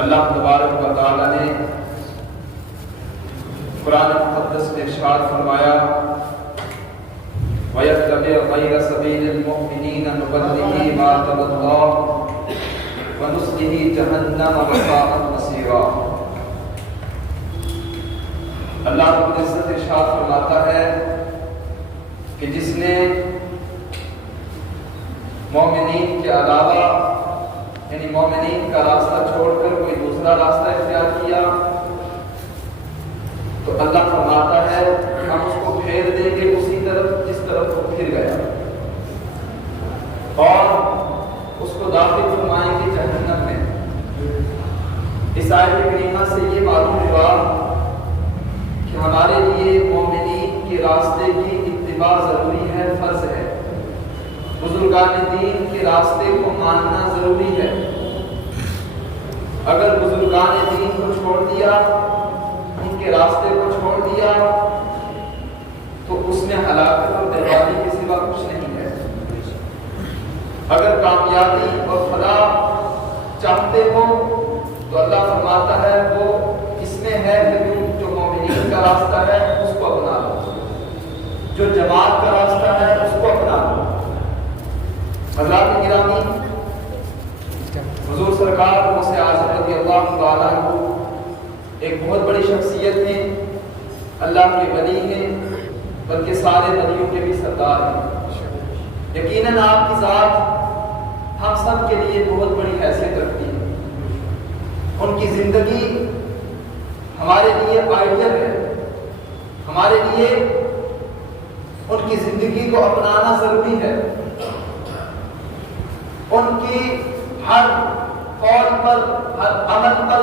اللہ تبارک و تعالی نے قرآن مقدس میں ارشاد فرمایا وَيَتَّبِعْ غَيْرَ سَبِيلِ الْمُؤْمِنِينَ نُوَلِّهِ مَا تَوَلَّىٰ وَنُصْلِهِ جَهَنَّمَ وَسَاءَتْ مَصِيرًا۔ اللہ رب العزت ارشاد فرماتا ہے کہ جس نے مومنین کے علاوہ یعنی مومنین کا راستہ چھوڑ کر کوئی دوسرا راستہ اختیار کیا تو اللہ فرماتا ہے ہم اس کو پھیر دیں گے اسی طرف جس طرف وہ پھر گیا اور اس کو داخل فرمائیں گے جہنم میں۔ اس آیت کریمہ سے یہ معلوم ہوا کہ ہمارے لیے مومنین کے راستے کی اتباع ضروری ہے، فرض ہے۔ بزرگان دین کے راستے کو ماننا ضروری ہے۔ اگر بزرگان دین کو چھوڑ دیا، ان کے راستے کو چھوڑ دیا تو اس میں ہلاکت اور بربادی کے سوا کچھ نہیں ہے۔ اگر کامیابی اور فلاح چاہتے ہو تو اللہ فرماتا ہے وہ اس میں ہے کہ تم جو مومنین کا راستہ ہے اس کو اپنا لو، جو جماعت کا راستہ ہے اس کو اپنا لو۔ حضرات گرامی، حضور سرکار غوث اعظم رضی اللہ تعالیٰ عنہ ایک بہت بڑی شخصیت ہیں، اللہ کے ولی ہیں، بلکہ سارے ولیوں کے بھی سردار ہیں۔ یقیناً آپ کی ذات ہم سب کے لیے بہت بڑی حیثیت رکھتی ہے۔ ان کی زندگی ہمارے لیے آئیڈیل ہے، ہمارے لیے ان کی زندگی کو اپنانا ضروری ہے۔ ان کی ہر قول پر، ہر عمل پر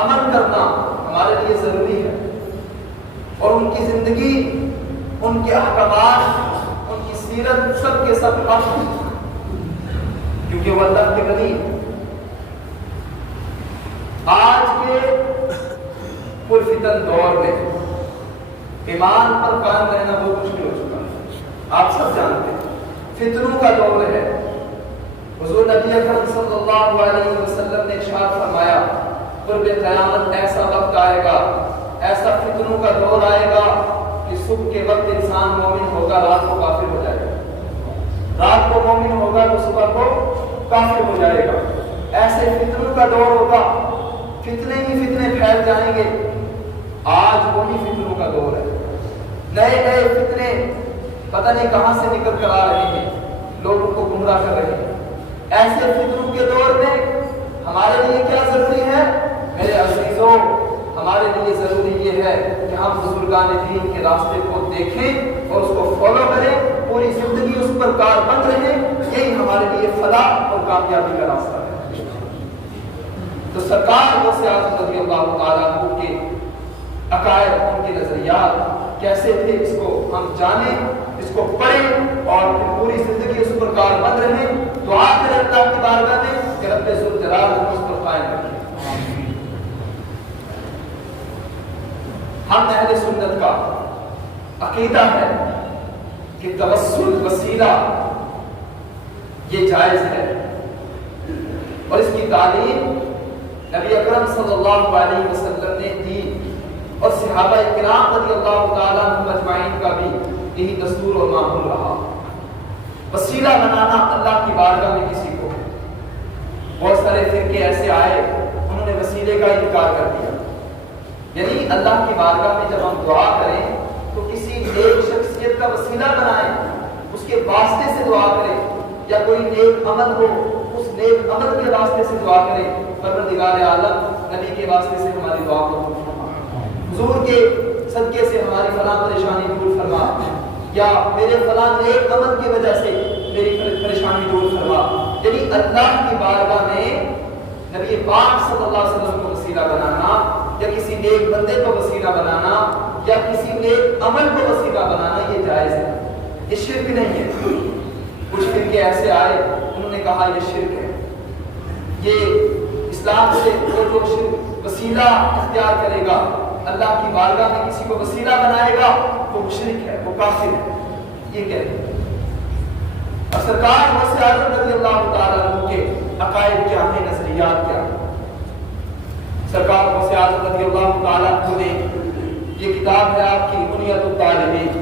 عمل کرنا ہمارے لیے ضروری ہے، اور ان کی زندگی، ان کے احکامات، ان کی سیرت سب کے سب حق ہیں، کیونکہ وہ اللہ کے ولی۔ آج کے پرفتن دور میں ایمان پر قائم رہنا بہت مشکل ہو چکا ہے۔ آپ سب جانتے ہیں فتنوں کا دور ہے۔ حضور نبی اکرم صلی اللہ علیہ وسلم نے ارشاد فرمایا قرب قیامت ایسا وقت آئے گا، ایسا فتنوں کا دور آئے گا کہ صبح کے وقت انسان مومن ہوگا، رات کو کافر ہو جائے گا، رات کو مومن ہوگا تو صبح کو کافر ہو جائے گا۔ ایسے فتنوں کا دور ہوگا، فتنے ہی فتنے پھیل جائیں گے۔ آج وہی فتنوں کا دور ہے، نئے نئے فتنے پتہ نہیں کہاں سے نکل کر آ رہے ہیں، لوگوں کو گمراہ کر رہے ہیں۔ ایسے فتنوں کے دور میں ہمارے لیے کیا ضروری ہے میرے عزیزوں؟ ہمارے لیے ضروری یہ ہے کہ ہم بزرگان دین کے راستے کو دیکھیں اور اس کو فالو کریں، پوری زندگی اس پر کاربند رہیں۔ یہی ہمارے لیے فلاح اور کامیابی کا راستہ ہے۔ تو سرکار غوث اعظم رضی اللہ تعالیٰ عنہ کے عقائد، ان کے نظریات کیسے تھے، اس کو ہم جانیں، اس کو پڑھیں اور پھر پوری زندگی اس پر کاربند رہیں۔ دعا کریں اللہ کی بارگاہ میں کہ رب ذوالجلال اس پر قائم رکھے۔ ہم اہل سنت کا عقیدہ ہے کہ توسل وسیلہ یہ جائز ہے، اور اس کی تعلیم نبی اکرم صلی اللہ علیہ وسلم نے دی، اور صحابہ کرام رضی اللہ تعالیٰ عنہم اجمعین کا بھی یہی دستور اور معمول رہا۔ وسیلہ بنانا اللہ کی بارگاہ میں کسی کو، بہت سارے فرقے ایسے آئے انہوں نے وسیلے کا انکار کر دیا۔ یعنی اللہ کی بارگاہ میں جب ہم دعا کریں تو کسی نیک شخصیت کا وسیلہ بنائیں، اس کے واسطے سے دعا کریں، یا کوئی نیک عمل ہو اس نیک عمل کے واسطے سے دعا کریں، پروردگار عالم نبی کے واسطے سے ہماری دعا کو قبول فرما، حضور کے صدقے سے ہماری فلاں پریشانی دور فرما، یا میرے فلاں نیک عمل کی وجہ سے میری پریشانی دور فرما۔ یعنی اللہ کی بارگاہ میں نبی پاک صلی اللہ علیہ وسلم کو وسیلہ بنانا، یا کسی نیک بندے کو وسیلہ بنانا، یا کسی نیک عمل کو وسیلہ بنانا یہ جائز ہے، یہ شرک نہیں ہے۔ کچھ فرقے ایسے آئے انہوں نے کہا یہ شرک ہے، یہ اسلام سے جو شرک وسیلہ اختیار کرے گا، اللہ کی بارگاہ میں کسی کو وسیلہ بنائے گا، وہ مشرک ہے، وہ کافر ہے، یہ کہتے ہیں۔ اور سرکار غوث اعظم رضی اللہ تعالیٰ عنہ کے عقائد کیا ہیں، نظریات کیا ہیں؟ سرکار غوث اعظم رضی اللہ تعالیٰ عنہ نے، یہ کتاب ہے آپ کی بنیۃ الطالبین،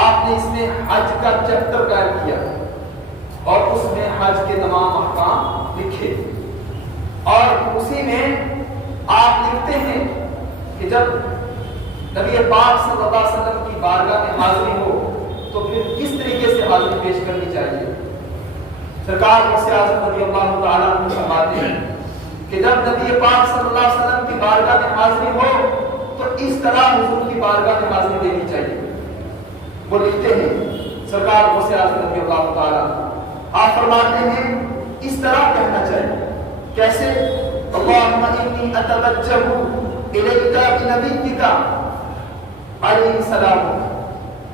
آپ نے اس میں حج کا چیپٹر قائم کیا اور اس میں حج کے تمام احکام لکھے، اور اسی میں آپ لکھتے ہیں کہ جب نبی پاک صلی اللہ علیہ وسلم کی بارگاہ میں حاضری ہو تو پھر کس طریقے سے حاضری پیش کرنی چاہیے۔ سرکار غوث اعظم رضی اللہ تعالیٰ عنہ فرماتے ہیں کہ جب نبی پاک صلی اللہ علیہ وسلم کی بارگاہ میں حاضری ہو تو اس طرح حضور کی بارگاہ میں حاضری دینی چاہیے۔ وہ لکھتے ہیں سرکار غوث اعظم رضی اللہ تعالیٰ آپ فرماتے ہیں اس طرح کہنا چاہیے، کیسے؟ اللہم انی اتوجہ الیک بنبیک علیہ السلام۔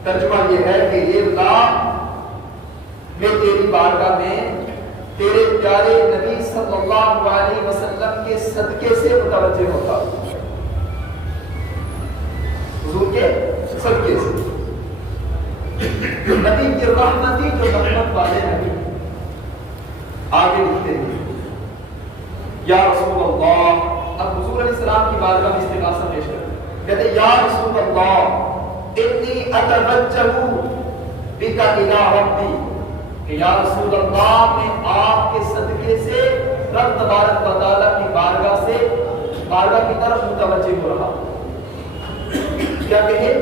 ترجمہ یہ ہے کہ یہ اللہ، میں تیری بارگاہ میں تیرے پیارے نبی صلی اللہ علیہ وسلم کے صدقے سے متوجہ ہوتا ہوں، حضور کے صدقے سے، نبی کی رحمتی جو رحمت والے نبی۔ آگے لکھتے ہیں یا رسول اللہ، اب حضور علیہ السلام کی بارگاہ میں استغاثہ پیش کرتے ہیں، کہتے ہیں یا رسول اللہ انی اتوجہ بک الی ربی، کہ یا رسول اللہ میں آپ کے صدقے سے رب تبارک و تعالیٰ کی بارگاہ کی طرف متوجہ ہو رہا ہوں۔ کیا کہے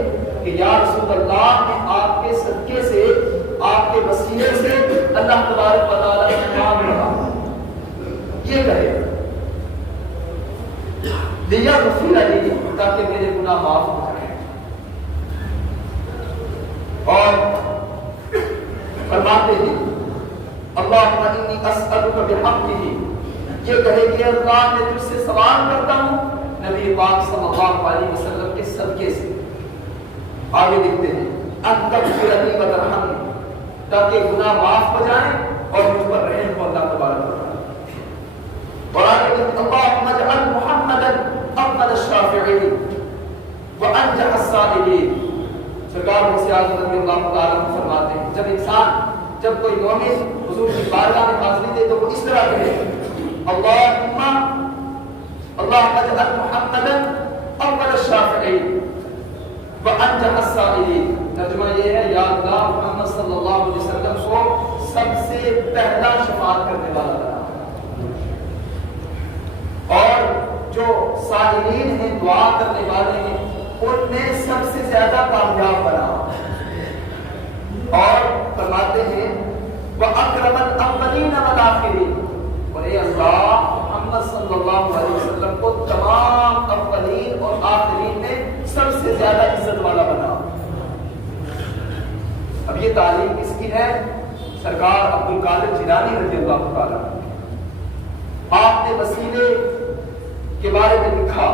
کہ یا رسول اللہ میں آپ کے صدقے سے، آپ کے وسیلے سے اللہ تبارک و تعالیٰ سے مانگ رہا ہوں، یہ کہے لیغفر لی، تاکہ میرے گناہ معاف ہو جائیں۔ اور فرماتے ہیں اللہم انی اسألک بحقہ، یہ کہے کہ اللہ میں تجھ سے سوال کرتا ہوں نبی پاک صلی اللہ علیہ وسلم کے صدقے سے۔ آگے لکھتے ہیں ان تغفر لی وترحمنی، تاکہ گناہ معاف ہو جائیں اور مجھ پر رحم ہو اللہ تبارک و تعالیٰ۔ اور آگے لکھتے ہیں اللہم اجعل محمدا افضل الشافعین وانجح السائلین۔ سرکار غوث اعظم رضی اللہ تعالیٰ عنہ فرماتے ہیں جب کوئی مومن حضور کی بارگاہ میں حاضری دے تو وہ اس طرح کہے اللہم اجعل محمدا افضل الشافعین وانجح السائلین۔ ترجمہ یہ ہے یا اللہ محمد صلی اللہ علیہ وسلم کو سب سے پہلا شفاعت کرنے والا بنا، اور جو سائلین ہیں، دعا کرنے والے ہیں، ان میں سب سے زیادہ کامیاب بنا۔ اور فرماتے ہیں وَأَكْرَمَ الْأَوَّلِينَ وَالْآخِرِينَ، اور اے اللہ محمد صلی اللہ علیہ وسلم کو تمام اولین اور آخرین میں سب سے زیادہ عزت والا بنا۔ اب یہ تعلیم کس کی ہے؟ سرکار عبد القادر جیلانی رضی اللہ تعالیٰ۔ آپ نے وسیلے کے بارے میں لکھا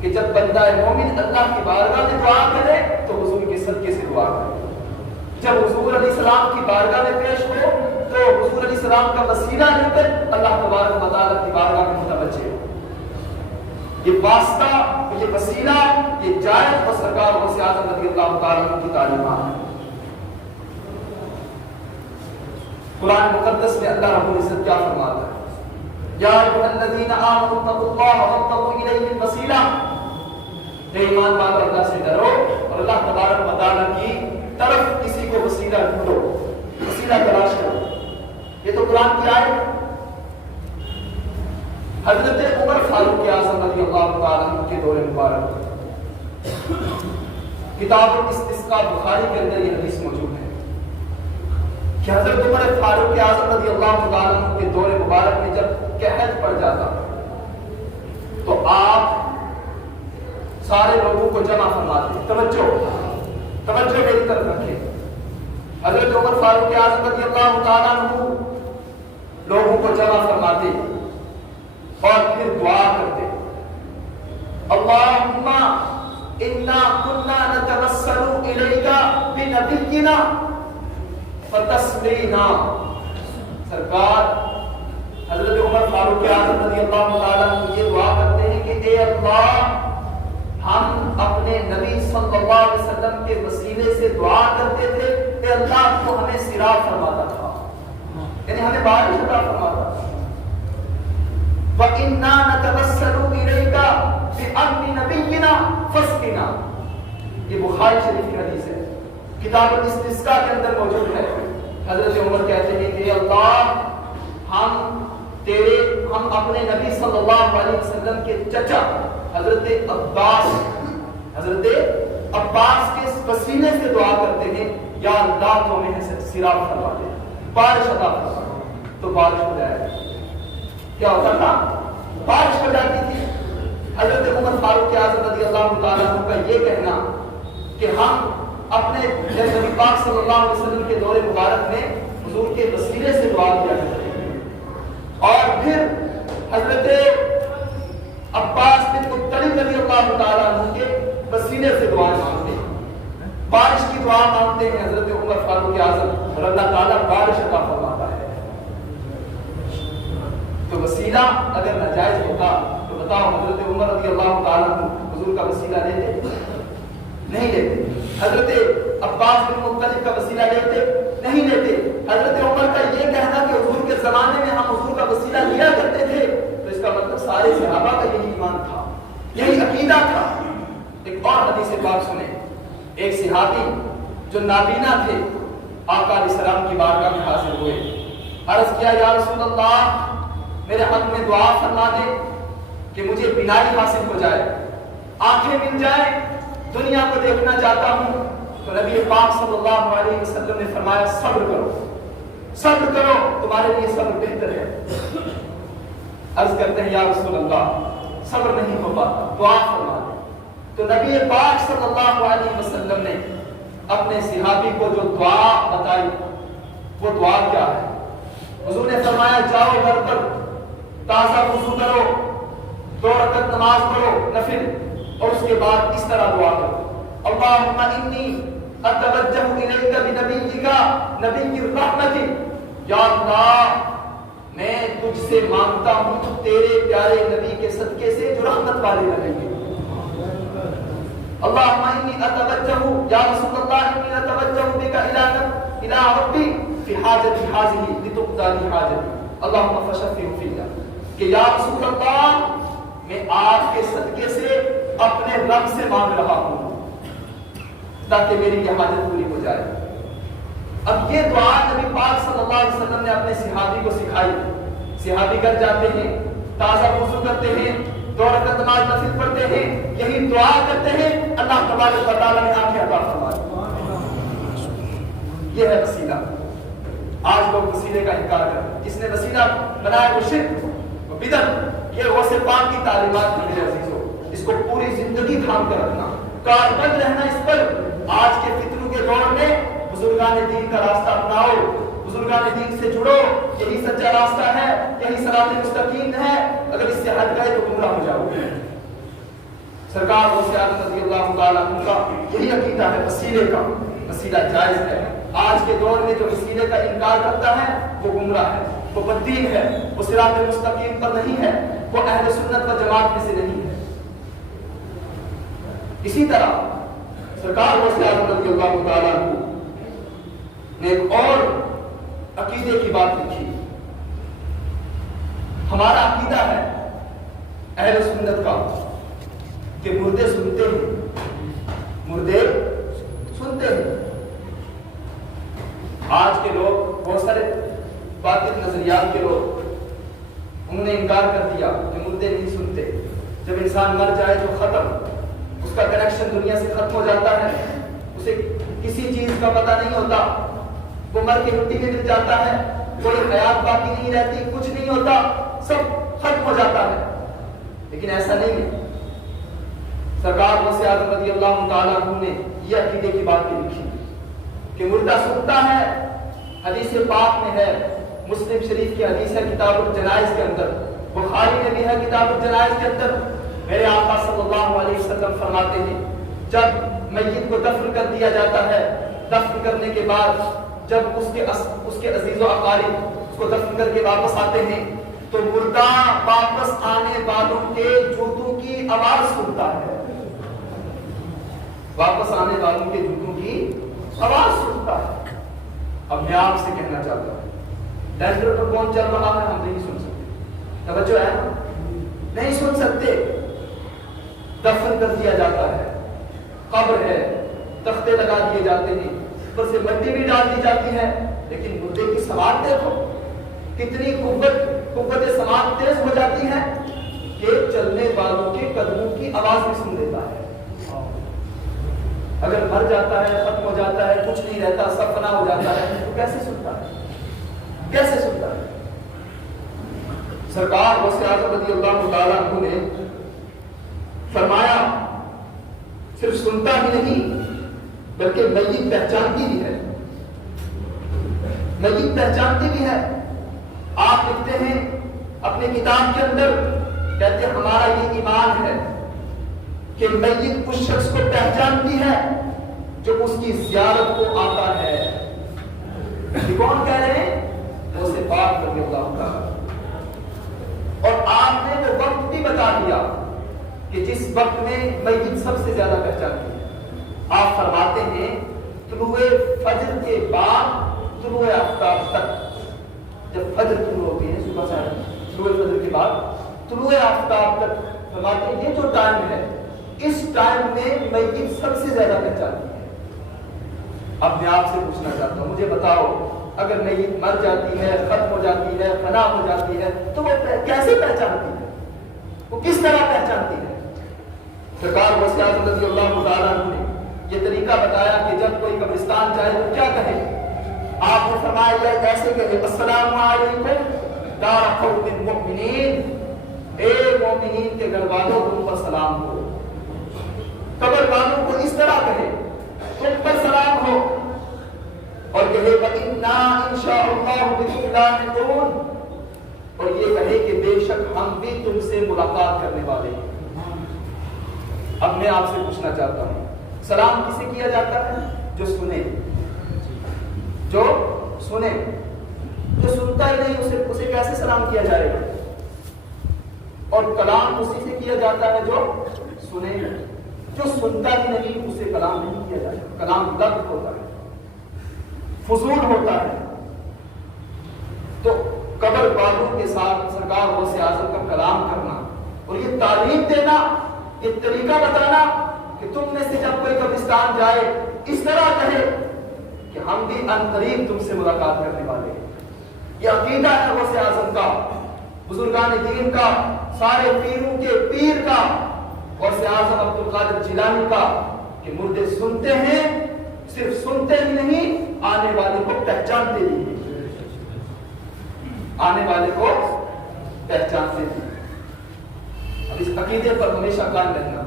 کہ جب بندہ مومن اللہ کی بارگاہ میں دعا کرے تو حضور کے صدقے سے دعا کرے، جب حضور علیہ السلام کی بارگاہ میں پیش ہو تو حضور علیہ السلام کا وسیلہ لے کر اللہ تبارک و تعالیٰ کی بارگاہ میں متوجہ ہو۔ یہ واسطہ، یہ وسیلہ، یہ جائز اور سرکار غوث اعظم رضی اللہ تعالیٰ عنہ کی تعلیمات ہیں۔ قرآن مقدس میں اللہ رب العزت کیا فرماتا ہے؟ یا ایھا الذین آمنوا اتقوا اللہ وابتغوا الیہ الوسیلہ، اے ایمان والو اللہ سے ڈرو اور اللہ تبارک و تعالیٰ کی طرف کسی کو وسیلہ ڈھونڈو، وسیلہ تلاش کرو۔ یہ تو قرآن کی آیت۔ حضرت عمر فاروق اعظم رضی اللہ تعالیٰ عنہ کے دور مبارک، کتاب الاستسقاء بخاری کے اندر یہ حدیث موجود ہے کہ حضرت عمر فاروق اعظم رضی اللہ تعالیٰ عنہ کے دور مبارک میں جب قحط پڑ جاتا تو آپ سارے لوگوں کو جمع فرماتے۔ توجہ میری طرف رکھے۔ حضرت عمر فاروق اعظم رضی اللہ تعالیٰ عنہ لوگوں کو جمع فرماتے اور پھر دعا کرتے، اللہم انا کنا نتوسل الیک بنبینا فتسقینا۔ سرکار حضرت عمر فاروق اعظم رضی اللہ تعالیٰ عنہ یہ دعا کرتے ہیں کہ اے اللہ، ہم اپنے نبی صلی اللہ علیہ وسلم کے وسیلے سے دعا کرتے تھے، اے اللہ تو ہمیں سیراب فرماتا تھا، یعنی ہمیں بارش عطا فرماتا تھا۔ وَإِنَّا نَتَوَسَّلُ إِلَيْكَ بِأَمْرِ نَبِيِّنَا فَاسْقِنَا. یہ بخاری شریف کی حدیث ہے، کتاب الاستسقاء کے اندر موجود ہے. حضرت عمر کہتے ہیں کہ اللہ ہم اپنے نبی صلی اللہ علیہ وسلم کے چچا حضرت عباس کے وسیلے سے دعا کرتے ہیں، یا اللہ تو ہمیں سیراب فرما دے، بارش عطا فرما. تو بارش ہو جائے. کیا ہوتا تھا؟ بارش ہو جاتی تھی. حضرت عمر فاروق اعظم رضی اللہ تعالیٰ عنہ کا یہ کہنا کہ ہم اپنے نبی پاک صلی اللہ علیہ وسلم کے دور مبارک میں حضور کے وسیلے سے دعا کیا کرتے ہیں، اور پھر حضرت عباس بن مطلب رضی اللہ تعالیٰ عنہ کے وسیلے سے دعا مانگتے ہیں، بارش کی دعا مانگتے ہیں حضرت عمر فاروق اعظم، اور اللہ تعالیٰ بارش عطا فرماتا ہے. تو وسیلہ اگر ناجائز ہوتا تو بتاؤ حضرت عمر رضی اللہ تعالیٰ عنہ حضور کا وسیلہ لیتے؟ نہیں لیتے. حضرت عباس بن مطلب کا وسیلہ لیتے؟ نہیں لیتے. حضرت عمر کا یہ کہنا کہ حضور کے زمانے میں ہم حضور کا وسیلہ لیا کرتے تھے، تو اس کا مطلب سارے صحابہ کا یہی ایمان تھا، یہی عقیدہ تھا. ایک اور حدیث پاک سنیں. ایک صحابی جو نابینا تھے آقا علیہ السلام کی بارگاہ میں حاضر ہوئے، عرض کیا یا رسول اللہ میرے حق میں دعا فرما دے کہ مجھے بینائی حاصل ہو جائے، آنکھیں مل جائیں، دنیا کو دیکھنا چاہتا ہوں. تو نبی پاک صلی اللہ علیہ وسلم نے فرمایا صبر کرو، صبر کرو، تمہارے لیے صبر بہتر ہے. عرض کرتے ہیں یا رسول اللہ صبر نہیں ہو پاتا، دعا فرما دے. تو نبی پاک صلی اللہ علیہ وسلم نے اپنے صحابی کو جو دعا بتائی وہ دعا کیا ہے؟ حضور نے فرمایا جاؤ گھر پر تازہ وضو کرو، 2 رکعت نماز پڑھو نفل، اور اس کے بعد اس طرح دعا کرو اللہم انی اتوجہ الیک بنبیک نبی الرحمت. یا اللہ میں تجھ سے مانگتا ہوں تیرے پیارے نبی کے صدقے سے جو رحمت والے نبی ہیں. اللہم انی اتوجہ یا رسول اللہ انی اتوجہ بک الی ربی فی حاجتی حاضی لتقضی لی حاجتی اللہم فشفع فیہ. کہ یا رسول اللہ میں آپ کے صدقے سے اپنے رب سے مانگ رہا ہوں تاکہ میری یہ حاجت پوری ہو جائے. اب یہ دعا نبی پاک صلی اللہ علیہ وسلم نے اپنے صحابی کو سکھائی. صحابی گھر جاتے ہیں، تازہ وضو کرتے ہیں، 2 رکعت نماز نفل پڑھتے ہیں، یہی دعا کرتے ہیں، اللہ تبارک و تعالیٰ نے آنکھیں عطا فرمائی. یہ ہے وسیلہ. آج لوگ وسیلے کا انکار کرتے ہیں. جس نے وسیلہ بنایا وہ شرک، وہ بدعت. یہ غوث پاک کی تعلیمات ہیں میرے عزیزوں، اس کو پوری زندگی تھام کر رکھنا، کاربند رہنا اس پر. آج کے فتنوں کے دور میں بزرگان دین کا راستہ اپناؤ، بزرگان دین سے جڑو، یہی سچا راستہ ہے، یہی صراط مستقیم ہے. اگر اس سے ہٹ گئے تو گمراہ ہو جاؤ گے. سرکار غوث اعظم رضی اللہ تعالیٰ عنہ کا یہی عقیدہ ہے وسیلے کا. وسیلہ جائز ہے. آج کے دور میں جو وسیلے کا انکار کرتا ہے وہ گمراہ ہے، وہ بدین ہے، وہ صراط مستقیم پر نہیں ہے، وہ اہل سنت و جماعت میں سے نہیں ہے. اسی طرح سرکار غوث اعظم رضی اللہ تعالیٰ عنہ نے ایک اور عقیدے کی بات لکھی. ہمارا عقیدہ ہے اہل سنت کا کہ مردے سنتے ہیں، مردے سنتے ہیں. آج کے لوگ بہت سارے باطل نظریات کے لوگ انہوں نے انکار کر دیا کہ مردے نہیں سنتے. جب انسان مر جائے تو ختم، اس کا کنیکشن دنیا سے ختم ہو جاتا ہے، اسے کسی چیز کا پتہ نہیں ہوتا، وہ مر کے مٹی میں گر جاتا ہے، کوئی حیات باقی نہیں رہتی، کچھ نہیں ہوتا، سب ختم ہو جاتا ہے. لیکن ایسا نہیں ہے. سرکار غوث اعظم رضی اللہ تعالیٰ عنہ نے یہ عقیدے کی بات بھی لکھی کہ مردہ سنتا ہے. حدیث پاک میں ہے، مسلم شریف کی حدیث ہے کتاب الجنائز کے اندر، بخاری میں بھی ہے کتاب الجنائز کے اندر. میرے آقا صلی اللہ علیہ وسلم فرماتے ہیں جب میت کو دفن کر دیا جاتا ہے، دفن کرنے کے بعد جب اس کے عزیز و اقارب اس کو دفن کر کے واپس آتے ہیں تو مردہ واپس آنے والوں کے جوتوں کی آواز سنتا ہے. واپس آنے والوں کے جوتوں کی آواز سنتا ہے. اب میں آپ سے کہنا چاہتا ہوں، ڈینجر پر کون چل رہا ہے ہم نہیں سن سکتے. توجہ ہے نا؟ نہیں سن سکتے، دفن کر دیا جاتا ہے، قبر ہے، تختے لگا دیے جاتے ہیں، اوپر سے مٹی بھی ڈال دی جاتی ہے، لیکن مردے کی سماعت دیکھو کتنی قوت سماعت تیز ہو جاتی ہے کہ چلنے والوں کے قدموں کی آواز بھی سن لیتا ہے۔ اگر مر جاتا ہے، ختم ہو جاتا ہے، کچھ نہیں رہتا، سب فنا ہو جاتا ہے، تو کیسے سنتا ہے؟ کیسے سنتا ہے؟ سرکار غوث اعظم رضی اللہ تعالیٰ عنہ نے فرمایا صرف سنتا ہی نہیں بلکہ میت پہچانتی بھی ہے، میت پہچانتی بھی ہے۔ آپ لکھتے ہیں اپنے کتاب کے اندر، کہتے ہیں ہمارا یہ ایمان ہے کہ میت اس شخص کو پہچانتی ہے جو اس کی زیارت کو آتا ہے۔ یہ کون کہہ رہے ہیں؟ غوث پاک رضی اللہ تعالیٰ۔ اور آپ نے وہ وقت بھی بتا دیا کہ جس وقت میں میت سب سے زیادہ پہچانتی ہے۔ آپ فرماتے ہیں طلوع فجر کے بعد طلوع آفتاب تک، جب فجر طلوع ہوتی ہے صبح سے طلوع فجر کے بعد طلوع آفتاب تک، فرماتے ہیں یہ جو ٹائم ہے اس ٹائم میں میت سب سے زیادہ پہچانتی ہے۔ اب میں آپ سے پوچھنا چاہتا ہوں، مجھے بتاؤ اگر میت مر جاتی ہے، ختم ہو جاتی ہے، فنا ہو جاتی ہے، تو وہ کیسے پہچانتی ہے؟ وہ کس طرح پہچانتی ہے؟ سرکار غوث اعظم رضی اللہ تعالیٰ عنہ نے یہ طریقہ بتایا کہ جب کوئی قبرستان جائے تو کیا کہے۔ آپ نے فرمایا ایسے کہے، السلام علیکم دار قوم المؤمنین، اے مومنین کے گھر والوں تم پر سلام ہو۔ قبر والوں کو اس طرح کہے تم پر سلام ہو، اور کہے وَإِنَّا إِن شَاءَ اللَّهُ بِكُمْ لَاحِقُونَ، اور یہ کہے کہ بے شک ہم بھی تم سے ملاقات کرنے والے ہیں۔ اب میں آپ سے پوچھنا چاہتا ہوں، سلام کسے کیا جاتا ہے؟ جو سنے، جو سنے۔ جو سنتا ہی نہیں اسے کیسے سلام کیا جائے گا؟ اور کلام اسی سے کیا جاتا ہے جو سنے۔ جو سنتا ہی نہیں اسے کلام نہیں کیا جائے گا۔ کلام لفظ ہوتا ہے، فضول ہوتا ہے۔ تو قبر والوں کے ساتھ سرکار غوث اعظم کا کلام کرنا اور یہ تعلیم دینا، یہ طریقہ بتانا کہ تم میں سے جب کوئی قبرستان جائے اس طرح کہے کہ ہم بھی عنقریب تم سے ملاقات کرنے والے ہیں۔ یہ عقیدہ ہے غوث اعظم کا، بزرگان دین کا، سارے پیروں کے پیر کا، غوث اعظم عبد القادر جیلانی کا، کہ مردے سنتے ہیں، صرف سنتے ہی نہیں آنے والے کو پہچانتے بھی ہیں، آنے والے کو پہچانتے بھی۔ اب اس عقیدے پر ہمیشہ قائم رہنا،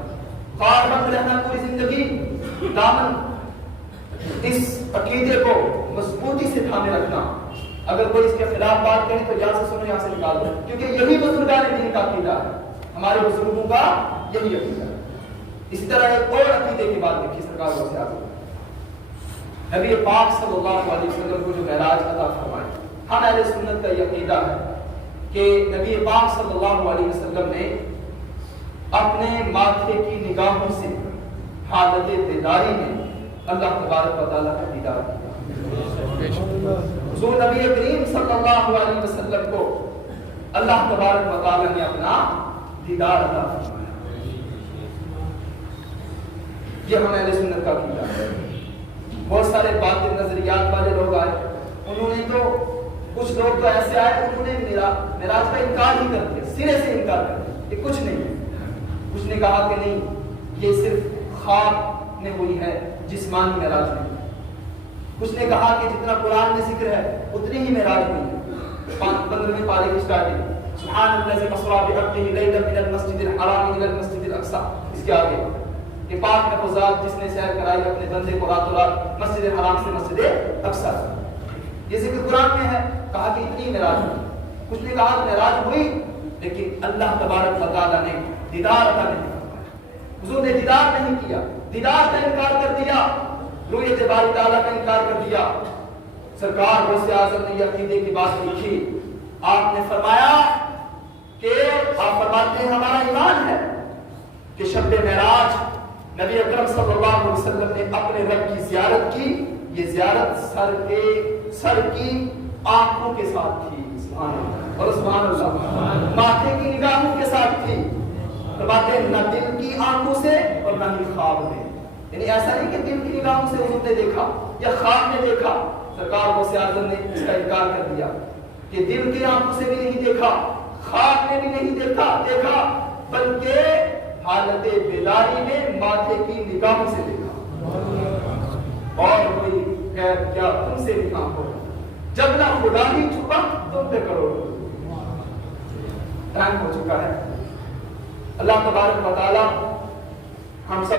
کاربند رہنا پوری زندگی، دامن اس عقیدے کو مضبوطی سے تھامے رکھنا۔ اگر کوئی اس کے خلاف بات کرے تو یہاں سے سنو، یہاں سے نکال دو، کیونکہ یہی بزرگان دین کا عقیدہ ہے، ہمارے بزرگوں کا یہی عقیدہ ہے۔ اسی طرح ایک اور عقیدے کی بات دیکھیے سرکار غوث اعظم نبی پاک صلی اللہ علیہ وسلم کو جو معراج عطا فرمائے۔ ہم اہل سنت کا یہ عقیدہ ہے کہ نبی پاک صلی اللہ علیہ وسلم نے اپنے ماتھے کی نگاہوں سے حالت بیداری میں اللہ تبارک و تعالیٰ کا دیدار کیا۔ حضور نبی کریم صلی اللہ علیہ وسلم کو اللہ تبارک و تعالیٰ نے اپنا دیدار عطا فرمایا۔ یہ ہم اہل سنت کا عقیدہ ہے۔ بہت سارے باطل نظریات والے لوگ آئے، انہوں نے تو کچھ لوگ تو ایسے آئے انہوں نے معراج کا انکار ہی کر دیا، سرے سے انکار کر دیا کہ کچھ نہیں ہے۔ کچھ نے کہا کہ نہیں، یہ صرف خواب میں ہوئی ہے، جسمانی معراج نہیں۔ کچھ نے کہا کہ جتنا قرآن میں ذکر ہے اتنی ہی معراج ہوئی ہے۔ 15ویں پارے کی سٹارٹنگ، سبحان الذی اسری بعبدہ لیلا من المسجد الحرام الی المسجد الاقصی، اس کے آگے کہ پاک ہے وہ ذات جس نے سیر کرائی اپنے بندے کو راتوں رات مسجد حرام سے مسجد اقصی۔ یہ ذکر قرآن میں ہے، کہا کہ اتنی معراج ہوئی۔ کچھ نے کہا کہ معراج ہوئی لیکن اللہ تبارک و تعالیٰ نے دیدار عطا نہیں فرمایا، حضور نے دیدار نہیں کیا، دیدار کا انکار کر دیا، رؤیت باری تعالیٰ کا انکار کر دیا۔ سرکار غوث اعظم نے یہ عقیدے کی بات لکھی، آپ نے فرمایا کہ آپ فرماتے ہیں ہمارا ایمان ہے کہ شب معراج نبی اکرم صلی اللہ علیہ وسلم نے اپنے رب کی زیارت کی۔ یہ زیارت سر کی آنکھوں کے ساتھ تھی، اور سبحان اللہ، ماتھے کی نگاہ ان کے ساتھ تھی، فرماتے ہیں نہ دل کی آنکھوں سے اور نہ ہی خواب میں، یعنی ایسا نہیں کہ دل کی نگاہوں سے حضور نے دیکھا یا خواب میں دیکھا، سرکار غوث اعظم نے اس کا انکار کر دیا کہ دل کی آنکھوں سے بھی نہیں دیکھا، خواب میں بھی نہیں دیکھا، بلکہ حالت بیداری میں ماتھے کی نگاہوں سے دیکھا۔ اور کوئی خیر کیا تم سے بھی کام ہو، جب نہ خدا ہی چھپا تم پہ کرو۔ ٹائم ہو چکا ہے۔ اللہ تبارک و تعالی ہم سب